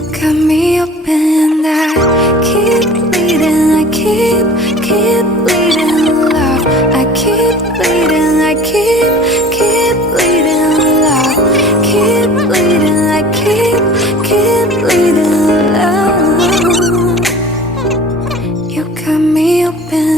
You got me open, I keep bleeding, I keep bleeding, love. I keep bleeding, I keep bleeding, love. Keep bleeding, I keep bleeding, love. You got me open.